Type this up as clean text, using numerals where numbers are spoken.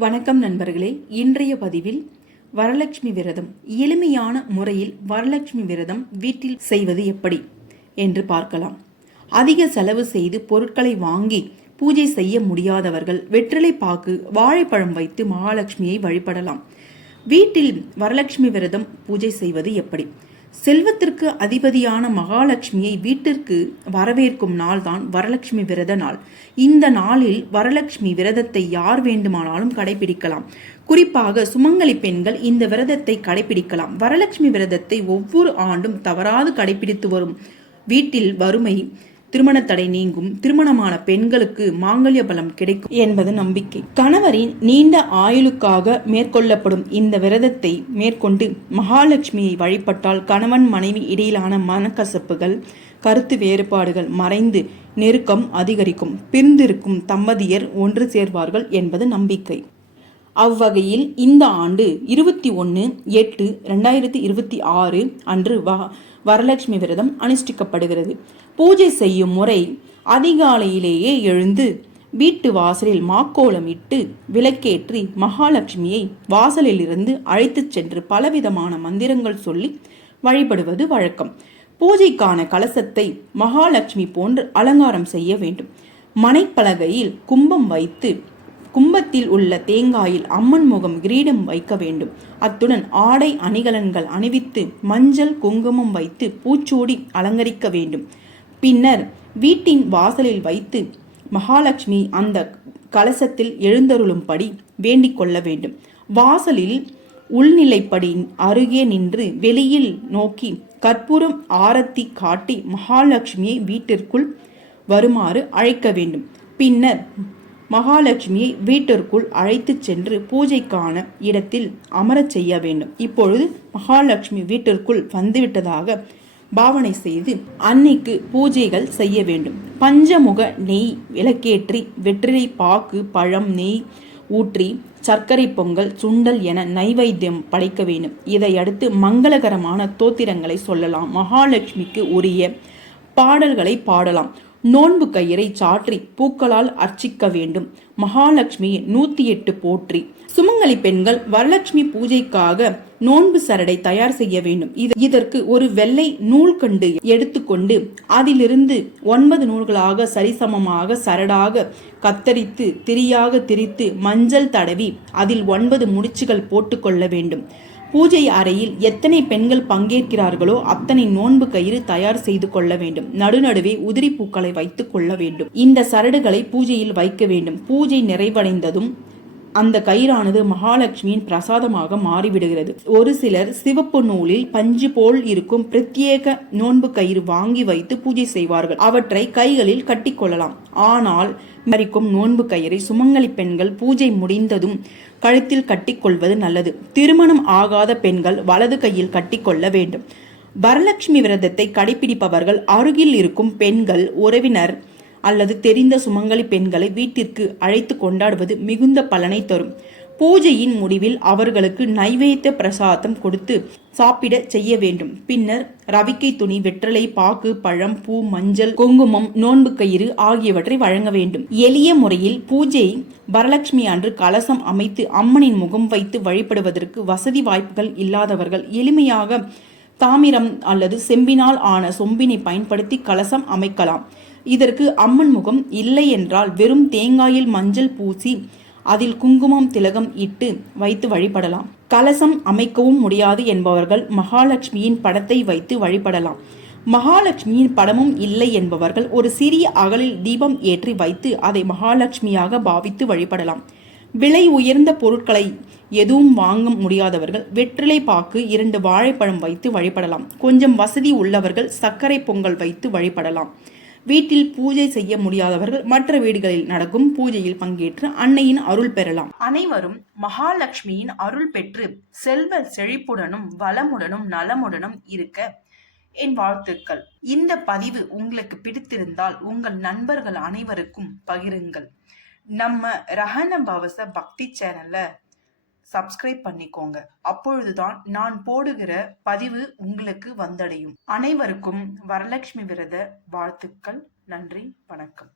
வணக்கம் நண்பர்களே. இன்றைய பதிவில் வரலட்சுமி விரதம், எளிமையான முறையில் வரலட்சுமி விரதம் வீட்டில் செய்வது எப்படி என்று பார்க்கலாம். அதிக செலவு செய்து பொருட்களை வாங்கி பூஜை செய்ய முடியாதவர்கள் வெற்றிலை பாக்கு, வாழைப்பழம் வைத்து மகாலட்சுமியை வழிபடலாம். வீட்டில் வரலட்சுமி விரதம் பூஜை செய்வது எப்படி? செல்வத்திற்கு அதிபதியான மகாலட்சுமியை வீட்டிற்கு வரவேற்கும் நாள் தான் வரலட்சுமி விரத நாள். இந்த நாளில் வரலட்சுமி விரதத்தை யார் வேண்டுமானாலும் கடைபிடிக்கலாம். குறிப்பாக சுமங்கலி பெண்கள் இந்த விரதத்தை கடைபிடிக்கலாம். வரலட்சுமி விரதத்தை ஒவ்வொரு ஆண்டும் தவறாது கடைபிடித்து வரும் வீட்டில் வறுமை, திருமண தடை நீங்கும், திருமணமான பெண்களுக்கு மாங்கல்ய பலம் கிடைக்கும் என்பது நம்பிக்கை. கணவரின் நீண்ட ஆயுளுக்காக மேற்கொள்ளப்படும் இந்த விரதத்தை மேற்கொண்டு மகாலட்சுமியை வழிபட்டால் கணவன் மனைவி இடையிலான மனக்கசப்புகள், கருத்து வேறுபாடுகள் மறைந்து நெருக்கம் அதிகரிக்கும், பிரிந்திருக்கும் தம்பதியர் ஒன்று சேர்வார்கள் என்பது நம்பிக்கை. அவ்வகையில் இந்த ஆண்டு 21/8/2026 அன்று வரலட்சுமி விரதம் அனுஷ்டிக்கப்படுகிறது. பூஜை செய்யும் முறை: அதிகாலையிலேயே எழுந்து வீட்டு வாசலில் மாக்கோலம் இட்டு விளக்கேற்றி மகாலட்சுமியை வாசலிலிருந்து அழைத்துச் சென்று பலவிதமான மந்திரங்கள் சொல்லி வழிபடுவது வழக்கம். பூஜைக்கான கலசத்தை மகாலட்சுமி போன்று அலங்காரம் செய்ய வேண்டும். மனைப்பலகையில் கும்பம் வைத்து கும்பத்தில் உள்ள தேங்காயில் அம்மன் முகம் கிரீடம் வைக்க வேண்டும். அத்துடன் ஆடை அணிகலன்கள் அணிவித்து மஞ்சள் குங்குமம் வைத்து பூச்சூடி அலங்கரிக்க வேண்டும். பின்னர் வீட்டின் வாசலில் வைத்து மகாலட்சுமி அந்த கலசத்தில் எழுந்தருளும்படி வேண்டிக் கொள்ள வேண்டும். வாசலில் உள்நிலைப்படி அருகே நின்று வெளியில் நோக்கி கற்பூரம் ஆரத்தி காட்டி மகாலட்சுமியை வீட்டிற்குள் வருமாறு அழைக்க வேண்டும். பின்னர் மகாலட்சுமியை வீட்டிற்குள் அழைத்துச் சென்று பூஜைக்கான இடத்தில் அமரச் செய்ய வேண்டும். இப்பொழுது மகாலட்சுமி வீட்டிற்குள் வந்துவிட்டதாக பாவனை செய்து அன்னைக்கு பூஜைகள் செய்ய வேண்டும். பஞ்சமுக நெய் விளக்கேற்றி வெற்றிலை பாக்கு, பழம், நெய் ஊற்றி சர்க்கரை பொங்கல், சுண்டல் என நைவேத்தியம் படைக்க வேண்டும். இதையடுத்து மங்களகரமான தோத்திரங்களை சொல்லலாம். மகாலட்சுமிக்கு உரிய பாடல்களை பாடலாம். நோன்பு கயிறை சாற்றி பூக்களால் அர்ச்சிக்க வேண்டும். மகாலட்சுமியை 108 போற்றி. சுமங்கலி பெண்கள் வரலட்சுமி பூஜைக்காக நோன்பு சரடை தயார் செய்ய வேண்டும். இதற்கு ஒரு வெள்ளை நூல்கண்டு எடுத்துக்கொண்டு அதிலிருந்து 9 நூல்களாக சரிசமமாக சரடாக கத்தரித்து திரியாக திரித்து மஞ்சள் தடவி அதில் 9 முடிச்சுகள் போட்டுக்கொள்ள வேண்டும். பூஜை அறையில் எத்தனை பெண்கள் பங்கேற்கிறார்களோ அத்தனை நோன்பு கயிறு தயார் செய்து கொள்ள வேண்டும். நடுநடுவே உதிரி பூக்களை வைத்துக் கொள்ள வேண்டும். இந்த சரடுகளை பூஜையில் வைக்க வேண்டும். பூஜை நிறைவடைந்ததும் அந்த கயிறானது மகாலட்சுமியின் பிரசாதமாக மாறிவிடுகிறது. ஒரு சிலர் சிவப்பு நூலில் பஞ்சு போல் இருக்கும் பிரத்யேக நோன்பு கயிறு வாங்கி வைத்து பூஜை செய்வார்கள். அவற்றை கைகளில் கட்டிக்கொள்ளலாம். ஆனால் மறிக்கும் நோன்பு கயிறை சுமங்கலி பெண்கள் பூஜை முடிந்ததும் கழுத்தில் கட்டிக்கொள்வது நல்லது. திருமணம் ஆகாத பெண்கள் வலது கையில் கட்டிக்கொள்ள வேண்டும். வரலட்சுமி விரதத்தை கடைபிடிப்பவர்கள் அருகில் இருக்கும் பெண்கள், உறவினர் அல்லது தெரிந்த சுமங்கலி பெண்களை வீட்டிற்கு அழைத்து கொண்டாடுவது மிகுந்த பலனை தரும். பூஜையின் முடிவில் அவர்களுக்கு நைவேத்திய பிரசாதம் கொடுத்து சாப்பிட செய்ய வேண்டும். பின்னர் ரவிக்கை துணி, வெற்றிலை பாக்கு, பழம், பூ, மஞ்சள், குங்குமம், நோன்பு கயிறு ஆகியவற்றை வழங்க வேண்டும். எளிய முறையில் பூஜை வரலட்சுமி அன்று கலசம் அமைத்து அம்மனின் முகம் வைத்து வழிபடுவதற்கு வசதி வாய்ப்புகள் இல்லாதவர்கள் எளிமையாக தாமிரம் அல்லது செம்பினால் ஆன சொம்பினை பயன்படுத்தி கலசம் அமைக்கலாம். இதற்கு அம்மன் முகம் இல்லை என்றால் வெறும் தேங்காயில் மஞ்சள் பூசி அதில் குங்குமம் திலகம் இட்டு வைத்து வழிபடலாம். கலசம் அமைக்கவும் முடியாது என்பவர்கள் மகாலட்சுமியின் படத்தை வைத்து வழிபடலாம். மகாலட்சுமியின் படமும் இல்லை என்பவர்கள் ஒரு சிறிய அகலில் தீபம் ஏற்றி வைத்து அதை மகாலட்சுமியாக பாவித்து வழிபடலாம். விலை உயர்ந்த பொருட்களை எதுவும் வாங்க முடியாதவர்கள் வெற்றிலை பாக்கு, 2 வாழைப்பழம் வைத்து வழிபடலாம். கொஞ்சம் வசதி உள்ளவர்கள் சர்க்கரை பொங்கல் வைத்து வழிபடலாம். வீட்டில் பூஜை செய்ய முடியாதவர்கள் மற்ற வீடுகளில் நடக்கும் பூஜையில் பங்கேற்று அன்னையின் அருள் பெறலாம். அனைவரும் மகாலட்சுமியின் அருள் பெற்று செல்வ செழிப்புடனும் வளமுடனும் நலமுடனும் இருக்க என் வாழ்த்துக்கள். இந்த பதிவு உங்களுக்கு பிடித்திருந்தால் உங்கள் நண்பர்கள் அனைவருக்கும் பகிருங்கள். நம்ம ரஹன பவச பக்தி சேனல்ல சப்ஸ்கிரைப் பண்ணிக்கோங்க. அப்பொழுதுதான் நான் போடுகிற பதிவு உங்களுக்கு வந்தடையும். அனைவருக்கும் வரலட்சுமி விரத வாழ்த்துக்கள். நன்றி, வணக்கம்.